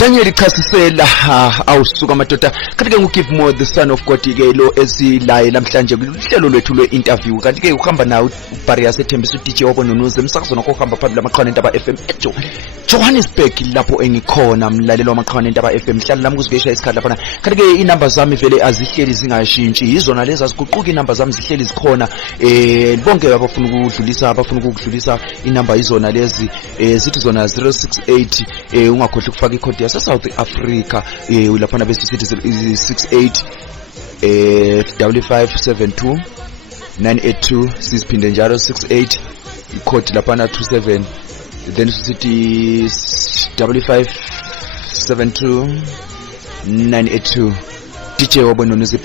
Daniel Khasisela awusuka madoda kanti ke uGivemore the son of God ke lo esilaye namhlanje uhlelo lwethu lwe-interview kanti ke uhamba nawe uBarius ethembisa uDJ Wabonunuza emsakazweni ohamba phambili AMAQHAWANENTABA FM Johannesburg lapho engikhona mlalelo AMAQHAWANENTABA FM mhlala nami kuzikesha isikhathi lapha kanti ke inamba zami vele azihleli zingashintshi izona lezi aziguquki inamba zami zihleli zikhona bonke abafuna ukudlulisa inamba izona lezi zithi zona 068 ungakhohle ukufaka ikhodi yase South Africa lapha bese sithi 68 5572 982 siphinde njalo 68 ikhodi lapha 27 then sithi 5572 982 DJ Wabonunuza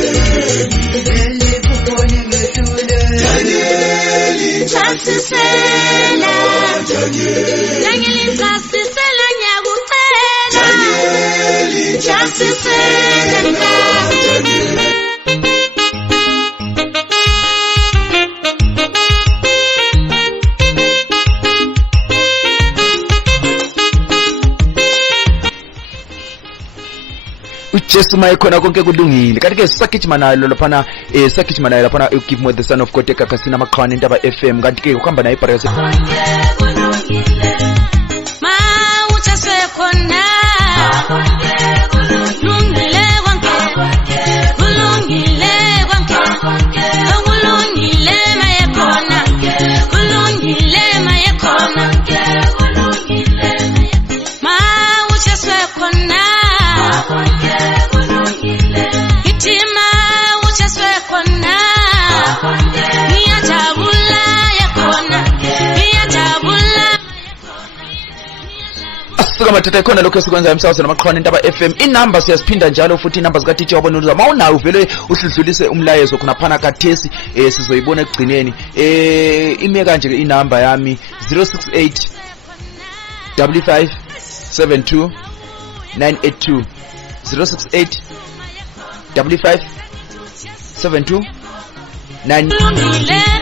Jesu mayikhona konke kulungile kanti ke sakhitima nayo laphana uGivemore the son of God ekakasina AMAQHAWANENTABA FM kanti ke uhamba naye iBarius Matata ikhona lokho esikwenza emsakazweni AMAQHAWANENTABA FM inamba siyasiphinda njalo futhi inamba zika DJ Wabonunuza mawunayo vele usidlulise umlayezo khona phana kathesi sizoyibona ekugcineni ime kanje ke inamba yami 068 5572 982 068 5572 982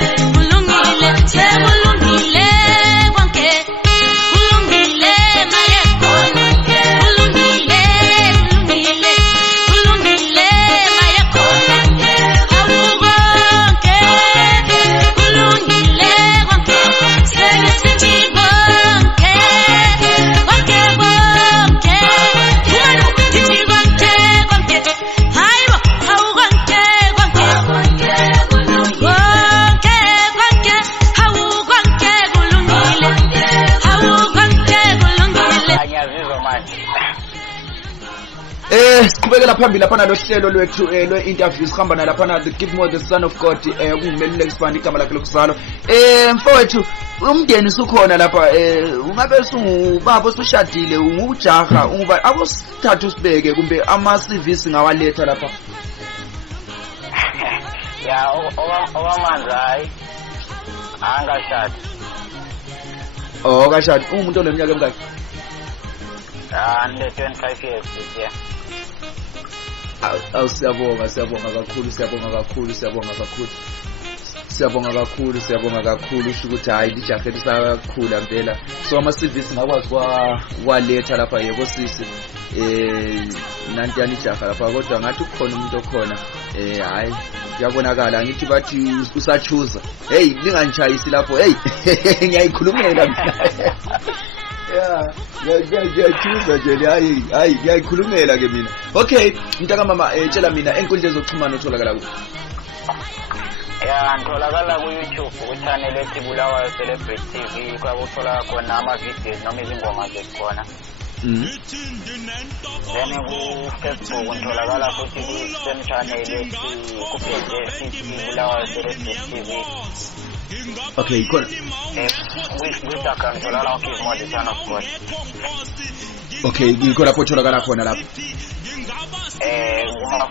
Siqhubekela phambili lapha lohlelo lwethu lwe-interviews sihamba nalapha the Givemore the son of God kungimelule ngisibanda igama lakhe lokuzalwa mfowethu umndeni usukhona lapha ungabe usungubaba usushadile ungujaha unguba akusithathu sibeke kumbe ama-CVs ngawaletha lapha ya owamanza hayi angashadi kashadi ungumuntu oneminyaka emingaki nde 25 years yeah siyabonga kakhulu usho ukuthi hayi lijahe lisakhula mpela so ama-service ngakwazi kwaletha lapha yebo sisi nantiyani ijaha lapha kodwa ngathi kukhona umuntu okhona hayi kuyabonakala angithi bathi usachuza hey ninganitshayisi lapho hey ngiyayikhulumela mina ngiyachuza nje hayi ngiyayikhulumela ke mina okay mntaka mama tshela mina enkundleni zokuxhumana utholakala kuphi ngitholakala ku-YouTube ku-channel ethi Bulawayo Celebrity TV kwakuthola khona ama-videos noma izingoma zekhona then ku-Facebook ngitholakala futhi ku-same channel ethi ku-page ethi Bulawayo Celebrity TV okay khona with account ngitholakala uGivemore the son of God okay ngikho lapho utholakala khona lapho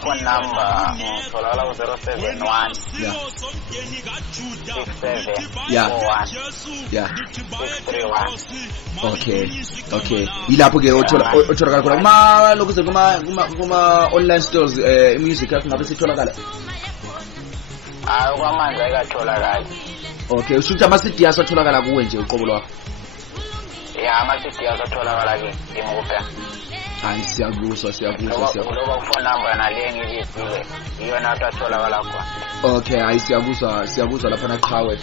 phone number ngitholakala ku-071 yeah 631 okay yilapho ke utholakala khona kuma lokuze kuma online stores music yakho ngabe sitholakala kwamanje ayikatholakali okay usho ukuthi ama-CD asatholakala kuwe nje uqobo lwakho ama-CD asatholakala ke ngimupha hayi siyakuzwa loba phone number nale ngibizile iyona atholakala khona. Okay, hayi siyakuzwa lapha naqhawe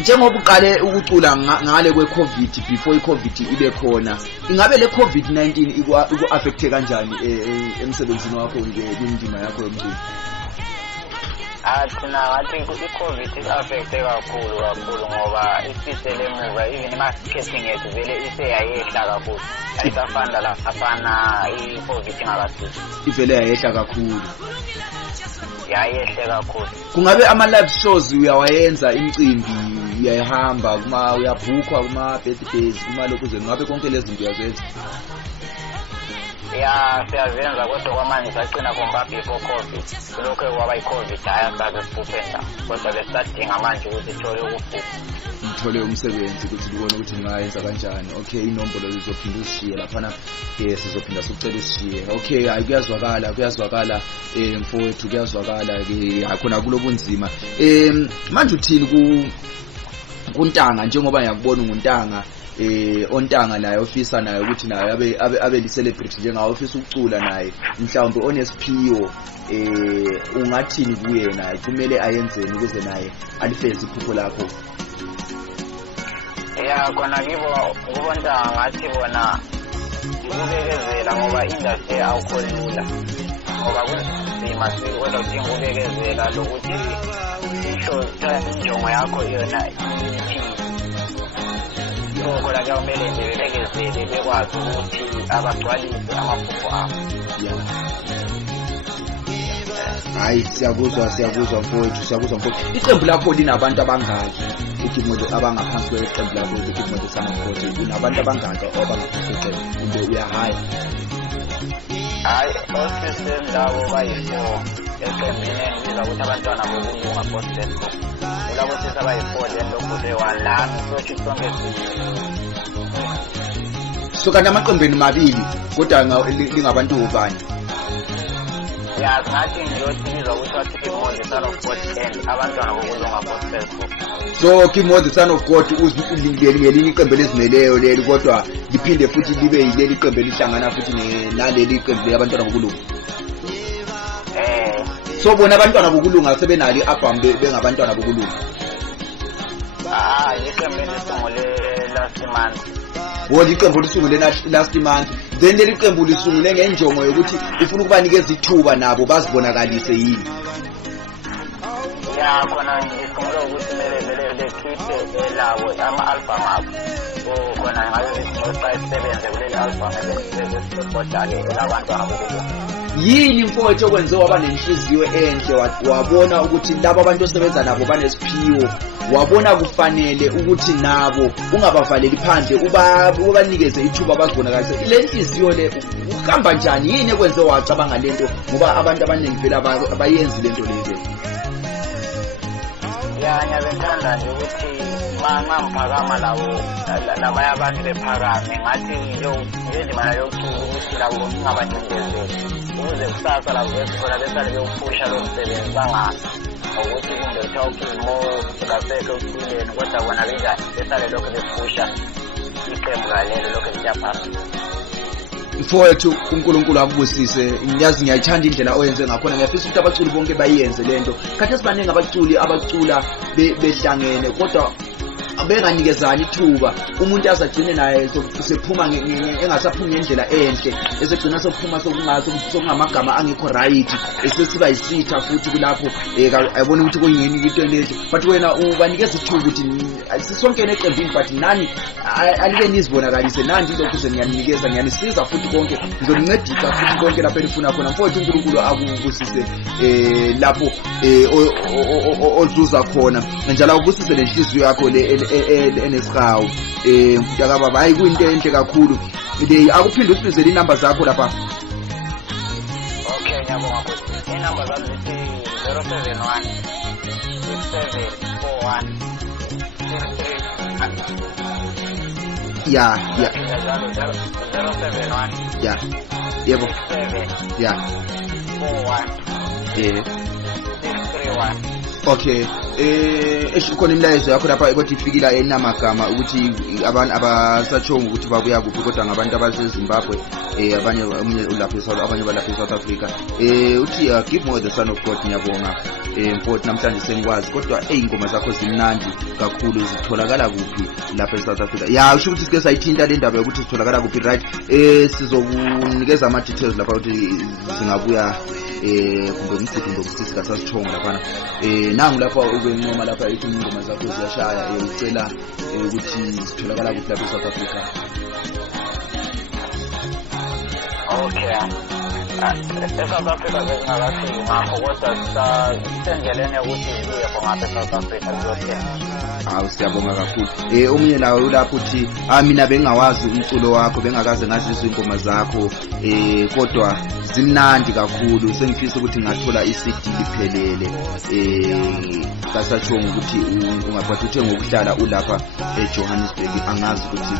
njengoba uqale ukucula ngale kwe-COVID before i-COVID ibe khona, ingabe le COVID-19 iku-affecte kanjani emsebenzini wakho nje kwindima yakho yomculo? Thina ngathi i-COVID i-affecte kakhulu ngoba isisele emuva, even i-marketing yethu vele iseyayehla kakhulu, ayisafana afana i-COVID ingakafiki. Ivele yayehla kakhulu. Yayehle kakhulu. Kungabe ama-live shows uyawayenza, imicimbi uyayihamba, uyabhukhwa kuma-birthdays, lokhu ngabe konke lezi zinto uyazenza? Ya, siyazenza kodwa kwamanje saqina komba before COVID. Lokho kwaba i-COVID saze siphuphe kodwa besadinga manje ukuthi sithole ukubhukha. Ngithole umsebenzi ukuthi ngibone ukuthi ngingayenza kanjani. Okay, inombolo uzophinda ushiye laphana sizophinda sicela ushiye. Okay, hayi kuyazwakala mfowethu, kuyazwakala ke akhona kulobunzima. Manje uthini kuntanga njengoba ngiyakubona nguntanga, ontanga naye ofisa naye ukuthi naye abe li-celebrity njengawe, ofisa ukucula naye mhlawumbe onesiphiwo, ungathini kuye naye, kumele ayenzeni ukuze naye alifeze iphupho lakho? Ya, khona kubontanga ngathi bona ukubekezela ngoba industry awukho lula, ngoba kunzima kodwa udinga ukubekezela lokuthi isho injongo yakho yona kodwa kuyomele nje bebekezele bekwazi ukuthi abagcwalise amaphupho abo. Hayi siyakuzwa mfowethu. Iqembu lakho linabantu abangaki? Igivemore abangaphansi kweqembu lakho igivemore sama-40, unabantu abangaki abangaphansi kweqembu kumbe uyahaya? Hayi, osisem labo bayi-4 eqembini engibiza ukuthi abantwana bokulunga gospel. Kulabo sisi abayi-4 lento kude-1 lami sothi sonke so kanti amaqembeni mabili kodwa lingabantu ubani? Ya, ngathi ngiyothi ukuthi wathi Givemore the Son of God and abantwana bokulunga gospel. So Givemore the Son of God ngelinye iqembu elizimeleyo leli, kodwa liphinde futhi libe yileli qembu elihlangana futhi naleli qembu labantwana bokulunga. So bona abantwana bokulunga sebenalo i-album bengabantwana bokulunga. Iqembu elisungule last month. Iqembu lisungule last month, then leli qembu lisungule ngenjongo yokuthi ifuna ukubanikeza ithuba nabo bazibonakalise yini? Ya, khona ngisungule ukuthi vele lekhiphe labo ama-album abo. Khona ngabe sisebenze kuleli album ebesibhodale elabantwana bokulunga. Yini mfowethu okwenze waba nenhliziyo enhle, wabona ukuthi labo abantu osebenza nabo banesiphiwo, wabona kufanele ukuthi nabo ungabavaleli phandle, ubanikeze ithuba bazibonakalise? Ile nhliziyo le uhamba njani? Yini ekwenze wacabanga lento, ngoba abantu abaningi vele abayenzi lento lezi? Ya, ngiyabethanda nje ukuthi mangamphakama labaya abantu bephakame, ngathi ngendima yokucula ukuthi labo kungabanindezeli ukuze kusasa labo bekhona besale bewuphusha lo msebenzi bangazi ukuthi kumbe kuthiwa uGivemore ngasekho ekuculeni, kodwa bona benjani besale lokho bephusha iqembu kalelo lokho liyaphambili. Mfowethu, uNkulunkulu akubusise. Ngiyazi ngiyayithanda indlela oyenze ngakhona, ngiyafisa ukuthi abaculi bonke bayenze lento. Khathi sibaningi abacula behlangene kodwa abenganikezani ithuba, umuntu azagcine naye sephuma engasaphumi ngendlela enhle, esegcina sokuphuma sokungamagama angekho right, esesiba yisitha futhi kulapho ayibona ukuthi kuyini into leyo. But wena ubanikeza ithuba ukuthi sisonke neqembini, but nani alike nizibonakalise, nandi lokhu ngiyaninikeza, ngiyanisiza futhi konke, ngizonincedisa futhi konke lapho enifuna khona. Mfowethu, uNkulunkulu akubusise lapho ozuza khona, njalo akubusise lenhliziyo yakho le enesihawu mntakababa. Hayi, kuyinto enhle kakhulu le. Akuphinde usibizele inamba zakho lapha. Okay, ngiyabonga. Inamba zami zithi 071 6741 ya 071 ya yebo 67 ya 41 631. Okay, khona imilayezo yakho lapha ukuthi ifikila enamagama ukuthi abantu abasachonga ukuthi babuya kuphi kodwa ngabantu abaseZimbabwe abanye ulapha eSouth abanye balapha eSouth Africa uthi Givemore the son of God ngiyabonga mfowethu namhlanje sengikwazi kodwa ingoma zakho zimnandi kakhulu zitholakala kuphi lapha eSouth Africa ya usho ukuthi sike sayithinta le ndaba yokuthi zitholakala kuphi right sizokunikeza ama details lapha ukuthi zingabuya kumbe umgidi ngokusisi kasasichonga lapha nangu lapha ubenqoma lapha ethi ingoma zakho ziyashaya ucela ukuthi zitholakala kuphi lapha eSouth Africa. Okay. eSouth Africa bezingakafiki ngakho kodwa sisendelene ukuthi sibuye khona eSouth Africa Hawu siyabonga kakhulu. Omunye nawe ulapho uthi mina bengawazi umculo wakho bengakaze ngazizwe ingoma zakho kodwa zimnandi kakhulu sengifisa ukuthi ngathola iCD liphelele kasachonga ukuthi ungaphatha uthe ngokuhlala ulapha eJohannesburg angazi ukuthi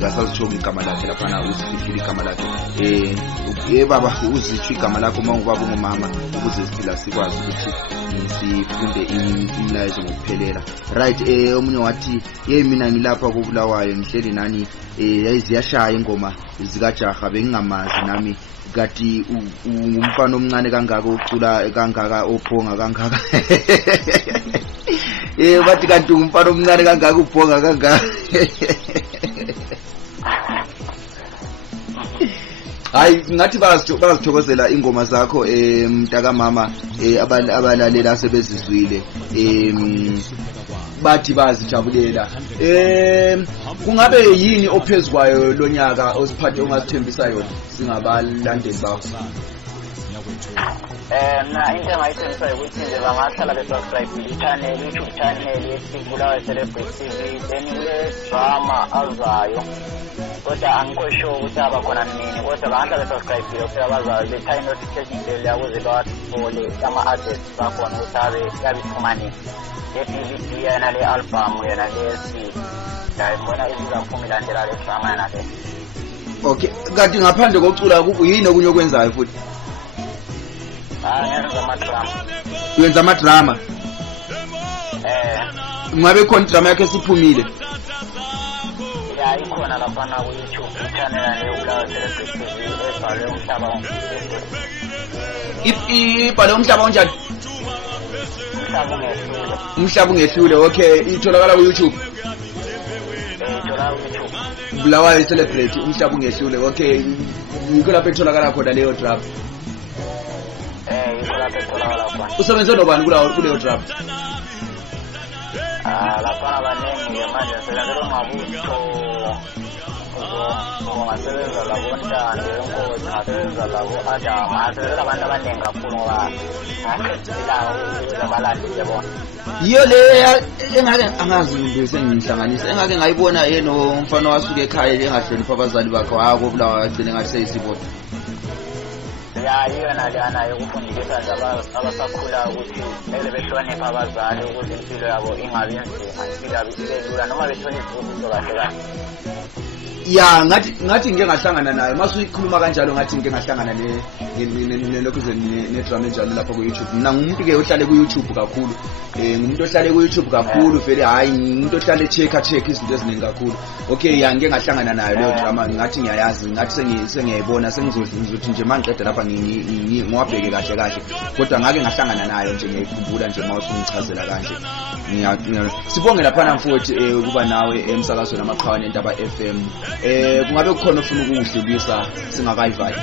kasachonga igama lakhe lapha na usifikile igama lakhe baba uzitsho igama lakho mangubaba ngomama ukuze siphila sikwazi ukuthi sifunde imilayezo ngokuphelela right omunye wathi mina ngilapha kubulawayo ngihleli nani ziyashaya ingoma zikajaha bengingamazi nami kati umfana omncane kangaka ucula kangaka ophonga kangaka bathi kanti umfana omncane kangaka uphonga kangaka hayi ngathi bazithokozela ingoma zakho mntaka mama abalalela sebezizwile bathi bazijabulela kungabe yini ophezukwayo lonyaka osiphathe ongasithembisa yona singabalandeli bakho na into engayithembisa ukuthi nje bangahlala besubscribe channel YouTube channel yesibulawayo Celebrity TV then kule drama azayo kodwa angikho sure ukuthi abakhona nini kodwa bangahlala besubscribe phela bazayo bethayi notification bell ukuze bathole ama-address bakhona ukuthi yabifumane le-DVD yena le-album yena le-CD ngayibona izizaphuma ilandela le drama yena le. Okay kanti ngaphandle kokucula yini okunye okwenzayo futhi? Ngenza amadrama. Uyenza amadrama? Ngabe khona drama yakhe siphumile? Ya ikhona lapha na ku YouTube channel leyo Celebrity TV ebhalwe umhlaba wonke. Ibhalwe umhlaba onjani? Umhlaba ungehlule. Okay, itholakala ku YouTube. Itholakala ku YouTube. Bulawayo Celebrity umhlaba ungehlule. Okay, yiko lapho itholakala khona leyo drama. Usebenze nobani kuleyo drama? Lapha abaningi manje sebenza ngabutho ngasebenza labo ntande enkosi ngasebenza labo Adam ngasebenza abantu abaningi kakhulu ngoba ngakhethilayo abalandeli bona iyo le engake angazi into sengihlanganisa engake ngayibona yena umfana wasuka ekhaya engahlonipha abazali bakhe akobulawa agcine ngathi seyisibona ya yona lana yokufundisa abasakhula ukuthi kumele behloniphe abazali ukuze impilo yabo ingabi nzima impilo yabo ibe lula noma bethola izibuko kahle kahle. Ya ngathi ngeke ngahlangana naye masuyikhuluma kanjalo ngathi ngeke ngahlangana nelokho nedrama enjalo lapha ku YouTube. Mina ngumuntu ke ohlale ku YouTube kakhulu ngumuntu ohlale ku YouTube kakhulu vele hayi ngumuntu ohlale check izinto eziningi kakhulu. Okay ya ngeke ngahlangana nayo leyo drama ngathi ngiyayazi ngathi sengiyayibona sengizothi nje mangiqeda lapha ngiwabheke kahle kodwa ngake ngahlangana nayo nje ngiyikhumbula nje mawusungichazela kanje. Sibonge lapha mfowethu ukuba nawe emsakazweni AMAQHAWANENTABA FM. Kungabe kukhona ofuna ukungidlulisa singakayivali?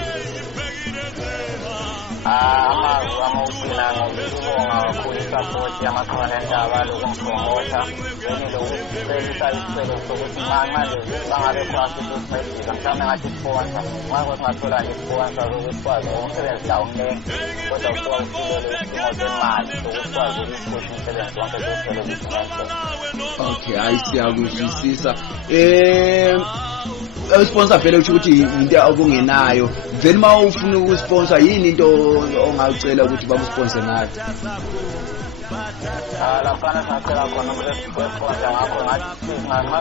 Amawugcina ngokubonga kakhulu support AMAQHAWANENTABA lokumpromotha lokuselisa isicelo sokuthi mangabe bangabe kwasi ukufayisa mhlawumbe ngathi sponsor ngakho singathola sponsor ukukwazi umsebenzi lawo mnengi kodwa kusuka usilele isimo semali ukukwazi ukuphusha umsebenzi wonke zoselele. Okay hayi siyakuzwisisa. Sponsor vele ukuthi into obungenayo then ma ufuna ukusponsor yini into ongacela ukuthi bakusponsor ngayo? Lapha ngicela khona ukusponsor ngakho ngathi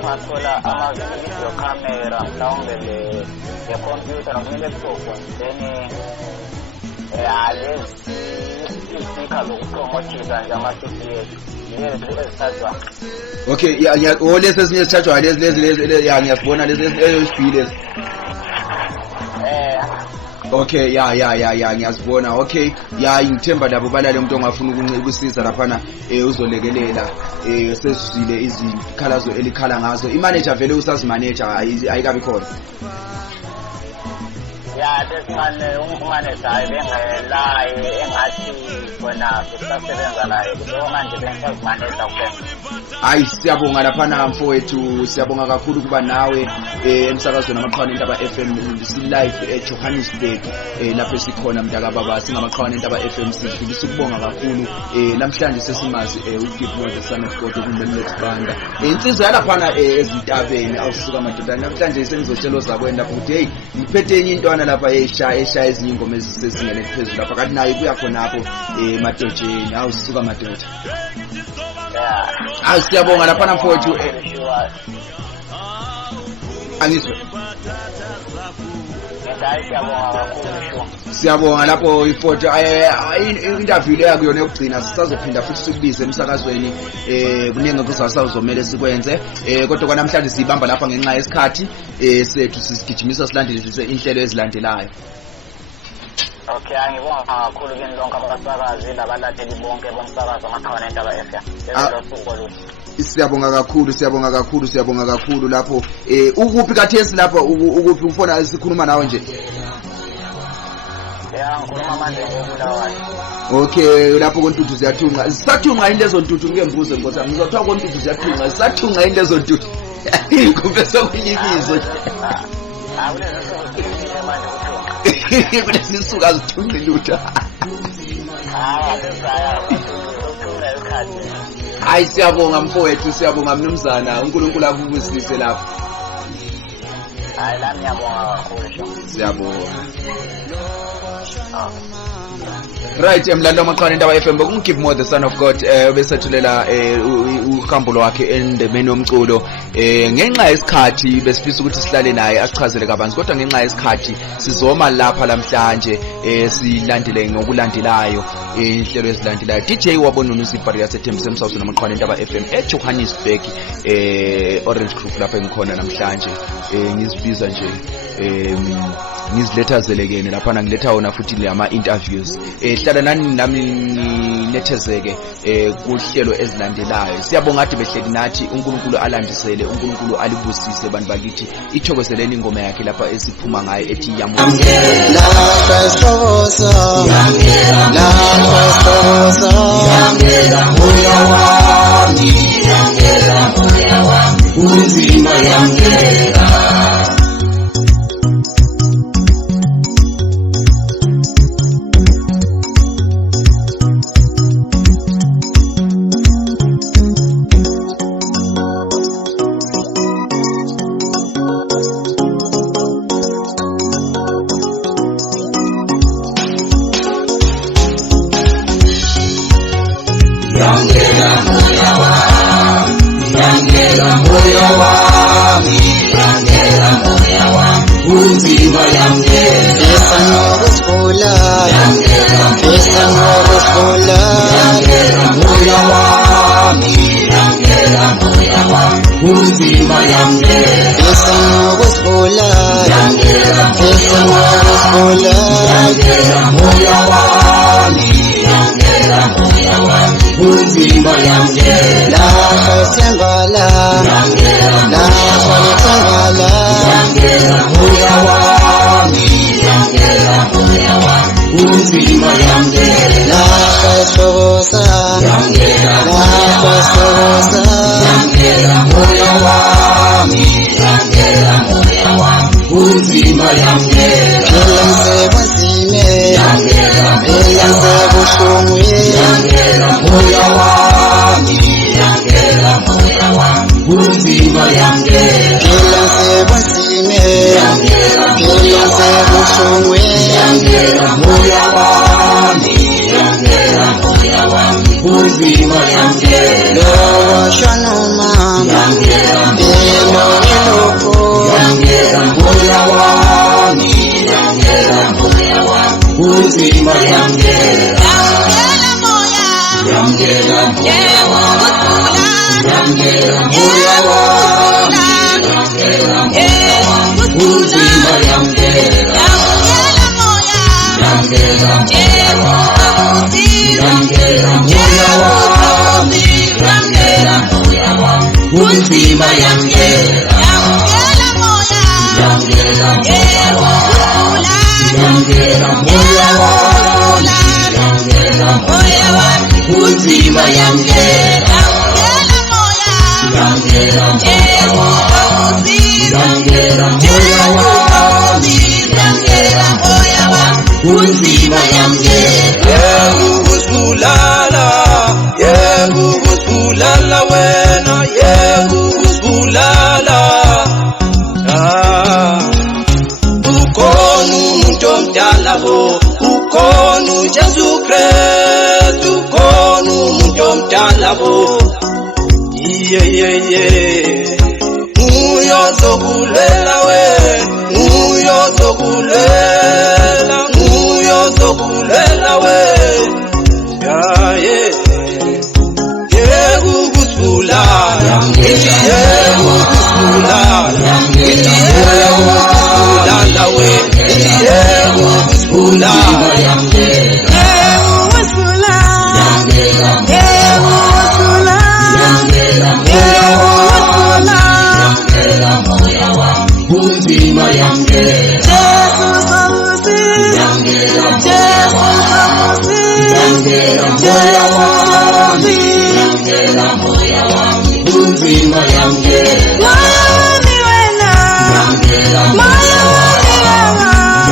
ngathola ama-video camera mhlawumbe le computer noma laptop then Okay, yeah, all this is near church, ngiyasibona lezi ezifile. Okay, yeah, ngiyasibona. Okay, yeah, ngithemba labo balale umuntu ongafuna ukusiza laphana uzolekelela sesizile izikhalazo elikhala ngazo. I-manager vele usazi manager ayikabi khona. Yeah, this man umanager ayengela engathi bona sisasebenza naye kulo manje bengazi manager kuphela. Hayi siyabonga laphana mfowethu, siyabonga kakhulu kuba nawe emsakazweni AMAQHAWANENTABA FM si live eJohannesburg lapho sikhona mntaka baba singamaqhawwanentaba FM sidlulisa ukubonga kakhulu namhlanje sesimazi uGivemore the son of God kumlexbanda insizwa yalaphana ezintabeni awusuka madoda namhlanje sengizotshela zakwenda ukuthi hey ngiphethe enye intwana lapha eshaya ezinye ingoma ezisesingene phezulu lapha kanti nayo kuya khona apho madojeni awusuka madoda. Yeah. Siyabonga laphana mfowethu angizwe. Siyabonga lapho ifoto interview leya kuyona yokugcina sisazophinda futhi sikubize emsakazweni kuningi kuzasazomela sikwenze kodwa kwanamhlanje sibamba lapha ngenxa yesikhathi sethu sisigijimisa silandelise inhlelo ezilandelayo. Okay, angibonga kakhulu kini lonke abasakazi labalandeli bonke bomsakazo AMAQHAWANENTABA FM. Siyabonga kakhulu lapho ukuphi kathesi lapha ukuphi ufona sikhuluma nawe nje. Yeah, ngikhuluma manje ngobulawayo. Okay, lapho kontuthu ziyathunqa. Sisathunqa into ezontutu ngeke ngibuze Nkosi yami. Ngizothiwa kontuthu ziyathunqa. Sisathunqa into ezontutu. Kumbe sokunyibizo. Kulesi suka azithunqe lutho. Hayi siyabonga mfowethu, siyabonga mnumzana, uNkulunkulu akubusise lapho. Hayi la ngiyabonga kakhulu. Siyabonga. Right, emlando AMAQHAWANENTABA FM bekunGivemore the son of God besethulela uhambo lwakhe endemeni yomculo ngenxa yesikhathi besifisa ukuthi sihlale naye asichazele kabanzi kodwa ngenxa yesikhathi sizoma lapha namhlanje silandele ngokulandelayo inhlelo ezilandelayo. DJ Wabonunuza ibhariya sethembise emsakazweni AMAQHAWANENTABA FM eJohannesburg Orange Group lapha engikhona namhlanje ngizibiza nje ngizilethazele lapha ngiletha wona futhi lama interviews hlala nami nethezeke kuhlelo ezilandelayo. Siyabonga ade behleli nathi uNkulunkulu alandisele, uNkulunkulu alibusise bantu bakithi. Ithokozeleni ingoma yakhe lapha esiphuma ngayo ethi yamgela moya, yamgela moya wabukula, yamgela moya wabukula, yamgela moya wabukula, yamgela moya, yamgela moya wabukula, yamgela moya wabukula, yamgela moya wabukula, yamgela moya, yamgela moya wabukula, yamgela moya wabukula, yamgela moya wabukula, yamgela moya, yamgela moya wabukula, yamgela moya wabukula, yamgela moya wabukula, yamgela Yengukuzibulala, yengukuzibulala wena, yengukuzibulala. Ukhona umuntu omdala bo, ukhona uJesu Kristu, ukhona umuntu omdala bo. Uyozokulela we, uyozokulela we. Yengukuzibulala, yengukuzibulala, yengukuzibulala we, yengukuzibulala, Unzima yamgela, yamgela moya wangu, yamgela moya wangu, unzima yamgela, yamgela moya wangu,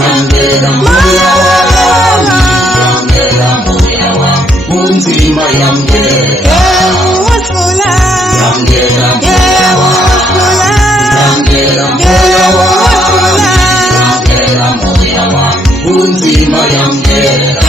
yamgela moya wangu, yamgela moya wangu, unzima yamgela, yamgela moya wangu, yamgela moya wangu, yamgela moya wangu, unzima yamgela.